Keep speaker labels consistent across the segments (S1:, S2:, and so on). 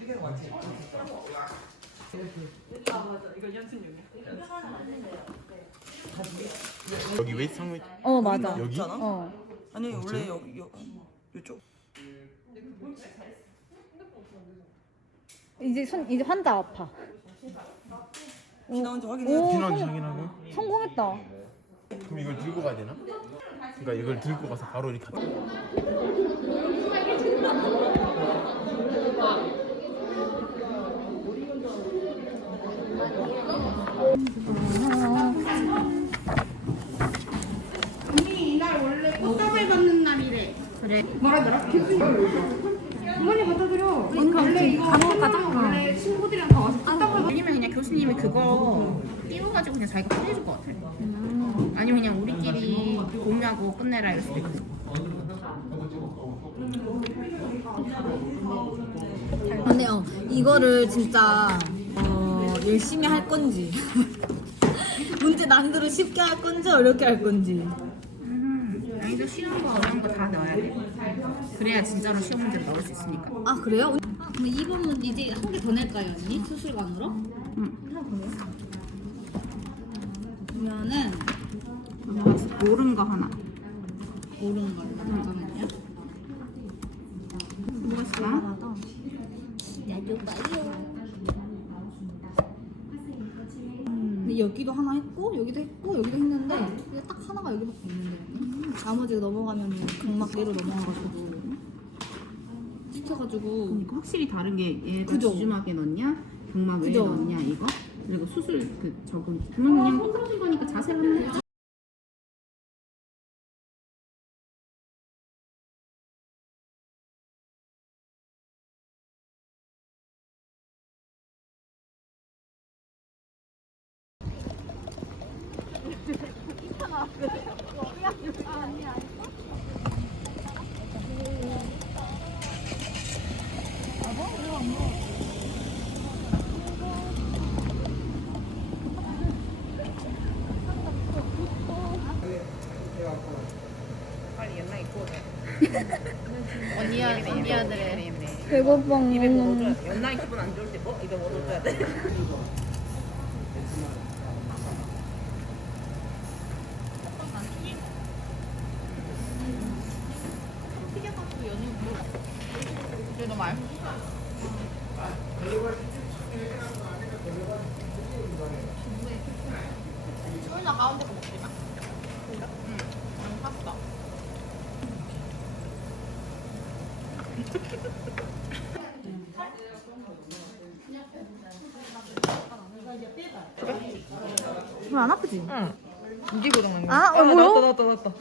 S1: 이렇게 맞지?
S2: 여기 웨이트 상위
S3: 어 맞아.
S2: 여기?
S3: 어.
S1: 아니 원래 여기 여 이쪽
S3: 이제 손 이제 환자 아파.
S1: 비 나온지 확인해.
S3: 오
S2: 비난지
S3: 성,
S2: 확인하고
S3: 성공했다.
S2: 그럼 이걸 들고 가야 되나? 그러니까 이걸 들고 가서 바로 이렇게
S4: 언니 이날 원래 꽃다발 받는 날이래. 그래. 뭐라더라? 어머니 갖다 드려. 원래 이거. 끝나면 원래 친구들이랑 다 와서 꽃다발 아니면 그냥 교수님이 그거 띄워가지고 그냥 자기가 끝내줄 것 같아. 아니면 그냥 우리끼리 공유하고 끝내라 이럴 수도 있고.
S3: 근데 어 이거를 진짜 어 열심히 할 건지 문제 난이도를 쉽게 할 건지 어렵게 할 건지.
S4: 음, 아니도 쉬운 거 어려운 거 다 넣어야 돼. 그래야 진짜로 시험 문제를 넣을 수 있으니까.
S3: 아 그래요? 아, 그럼 이번은 이제 한 개 더 낼까요 언니? 수술관으로?
S4: 응.
S3: 그러면
S4: 모르는 거 하나.
S3: 모르는 걸로 잠깐만요.
S4: 뭐가 있을까?
S3: 나도 봐요. 근데 여기도 하나 했고 여기도 했고 여기도 했는데 이게 딱 하나가 여기밖에 없는데 나머지가 넘어가면 각막대로 넘어가가지고 시켜가지고
S4: 그러니까 확실히 다른 게 얘가
S3: 그죠?
S4: 지줌하게 넣냐,
S3: 그죠?
S4: 넣냐 이거 그리고 수술 그 그만 그냥 똑같은 거니까 자세를 하면 되지. 언니야 언니야들의
S3: 배고파
S4: 연락이 기분 안 좋을 때 뭐? 입에 뭐 넣어줘야 돼? 그래도 말. 소윤아 가운데 거 먹지 마. 응, 응, 샀어.
S3: 왜안 아프지?
S1: 이게 고장난 거야.
S3: 아, 어, 뭐요?
S1: 나왔다 나왔다 나왔다.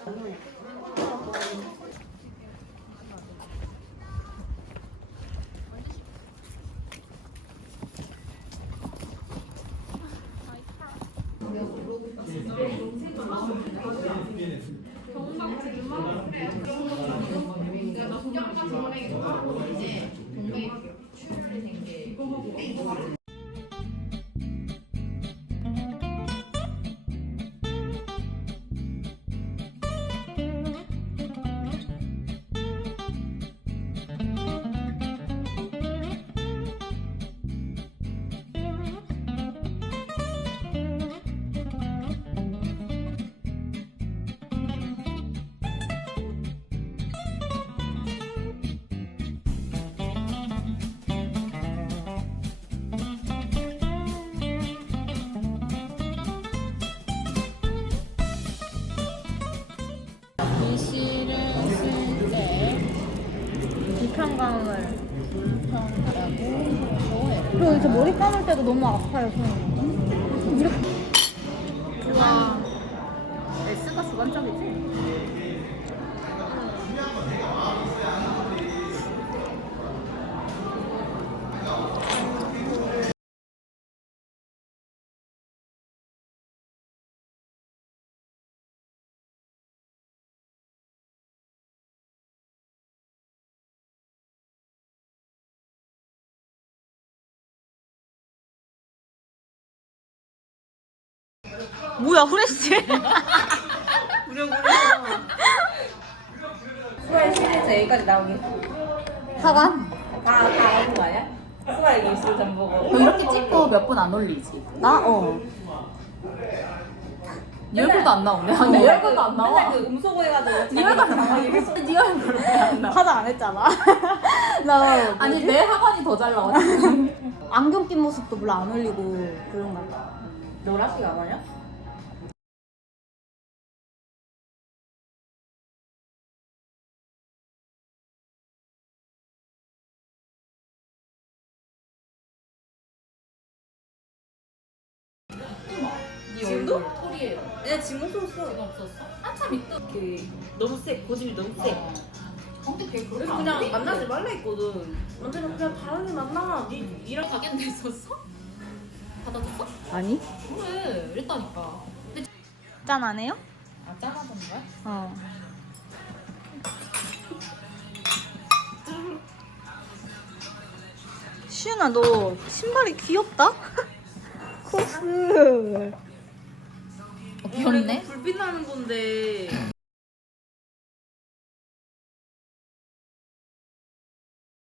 S3: 비평감을 그리고 이제 머리 감을 때도 너무 아파요 손이. 이렇게.
S4: 와,
S3: 뭐야 후레쉬
S1: 무려 무려.
S4: 여기까지 나오게.
S3: 하관?
S4: 다, 다 나온 거 아니야? 수아의 입술 좀 보고.
S5: 이렇게 찍고 몇분안 올리지.
S3: 나 어.
S5: 네 얼굴도 안 나오네. 아니, 네 얼굴도 안 나와.
S4: 맨날 그 음소거 해가지고.
S5: 네 얼굴 안 나와. 네 얼굴 왜안 나와?
S3: 화장 안 했잖아. 나
S5: 아니, 내 하관이 더 잘 나와.
S3: 안경 낀 모습도 별로 안 어울리고 그런가 봐.
S4: 노란색 안 하냐? 내가 지금 없었어. 지금 없었어? 한참 있더. 그 너무 세. 고집이 너무 세.
S5: 근데 걔 그렇게
S4: 그래서 그냥 만나지 말라 했거든. 완전히 그냥 다른 애 만나. 니 니랑
S5: 가게인데 있었어? 받아줬어?
S3: 아니?
S5: 그래, 이랬다니까.
S3: 짠 안 해요?
S5: 아, 짠하던 거야?
S3: 어. 시윤아 너 신발이 귀엽다? 코스
S5: 어, 귀엽네.
S4: 불빛 나는 건데